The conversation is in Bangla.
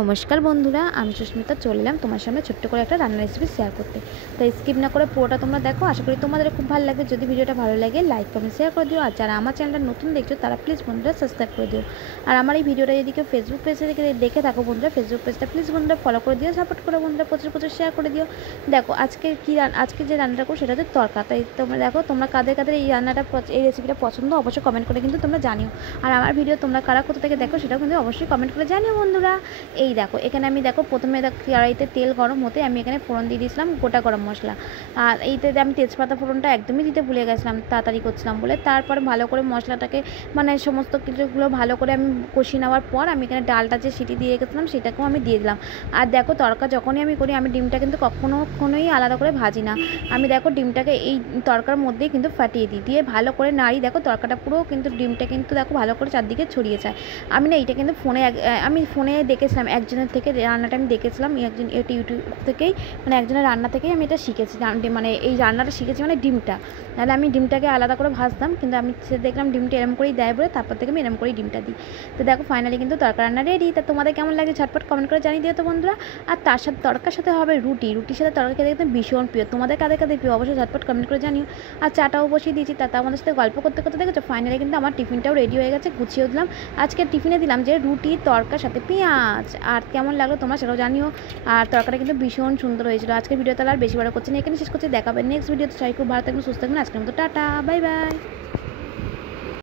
নমস্কার বন্ধুরা, আমি সুস্মিতা চলে এলাম তোমার সামনে ছোট্ট করে একটা রান্নার রেসিপি শেয়ার করতে। তাই স্কিপ না করে পুরোটা তোমরা দেখো। আশা করি তোমাদের খুব ভালো লাগবে। যদি ভিডিওটা ভালো লাগে লাইক কমেন্ট শেয়ার করে দিও। আর যারা আমার চ্যানেলটা নতুন দেখছো তারা প্লিজ বন্ধুরা সাবস্ক্রাইব করে দিও। আর আমার এই ভিডিওটা যদি কেউ ফেসবুক পেজে থেকে দেখে থাকো বন্ধুরা, ফেসবুক পেজটা প্লিজ বন্ধুরা ফলো করে দিও, সাপোর্ট করে বন্ধুরা প্রচুর প্রচুর শেয়ার করে দিও। দেখো আজকে যে রান্নাটা করো সেটা হচ্ছে তড়কা। তাই তোমরা দেখো তোমরা কাদের কাদের এই রান্নাটা এই রেসিপিটা পছন্দ অবশ্যই কমেন্ট করে কিন্তু তোমরা জানিও। আর আমার ভিডিও তোমরা কারা কোথা থেকে দেখো সেটাও কিন্তু অবশ্যই কমেন্ট করে জানিও বন্ধুরা। এই দেখো এখানে আমি প্রথমে কড়াইতে তেল গরম হতে আমি এখানে ফোড়ন দিয়ে দিয়েছিলাম গোটা গরম মশলা। আর এইতে আমি তেজপাতা ফোড়নটা একদমই দিতে ভুলে গেছিলাম, তাড়াতাড়ি করছিলাম বলে। তারপরে ভালো করে মশলাটাকে সমস্ত কিছুগুলো ভালো করে আমি কষিয়ে নেওয়ার পর আমি এখানে ডালটা যে সিটি দিয়ে রেখেছিলাম সেটাকেও আমি দিয়ে দিলাম। আর দেখো তড়কা যখনই আমি করি আমি ডিমটা কিন্তু কখনোই আলাদা করে ভাজি না। আমি দেখো ডিমটাকে এই তড়কার মধ্যেই কিন্তু ফাটিয়ে দিই, দিয়ে ভালো করে নাড়ি। দেখো তড়কাটা পুরো কিন্তু ডিমটা কিন্তু দেখো ভালো করে চারদিকে ছড়িয়ে যায়। আমি এইটা কিন্তু আমি ফোনে দেখেছিলাম একজনের থেকে রান্নাটা আমি দেখেছিলাম, এটা ইউটিউব থেকেই একজনের রান্না থেকেই আমি এটা শিখেছি। এই রান্নাটা শিখেছি ডিমটা। নাহলে আমি ডিমটাকে আলাদা করে ভাজতাম, কিন্তু আমি দেখলাম ডিমটা এরম করেই দেয় বলে তারপর থেকে আমি এরম করেই ডিমটা দিই। তো দেখো ফাইনালি কিন্তু তরকারি রান্না রেডি। তা তোমাদের কেমন লাগে ঝটপট কমেন্ট করে জানিয়ে দিও তো বন্ধুরা। আর তার সাথে তরকার সাথে হবে রুটির সাথে তরকারি খেতে কিন্তু ভীষণ প্রিয়। তোমাদের কাদের কাদের প্রিয় অবশ্যই ঝটপট কমেন্ট করে জানিও। আর চাটাও বসিয়ে দিয়েছি, তাতে আমাদের সাথে গল্প করতে করতে দেখেছো ফাইনালি কিন্তু আমার টিফিনটাও রেডি হয়ে গেছে, গুছিয়েও দিলাম। আজকে টিফিনে দিলাম যে রুটি তরকার সাথে পেঁয়াজ। আর কেমন লাগলো তোমরা সেটাও জানিও। আর তরকারিটা কিন্তু ভীষণ সুন্দর হয়েছিল। আজকের ভিডিও তাহলে আর বেশি বড় করছি না, এখানে শেষ করছি। দেখাবেন নেক্সট ভিডিওতে। সবাই খুব ভালো থাকবেন, সুস্থ থাকবেন। আজকের মতো টাটা, বাই বাই।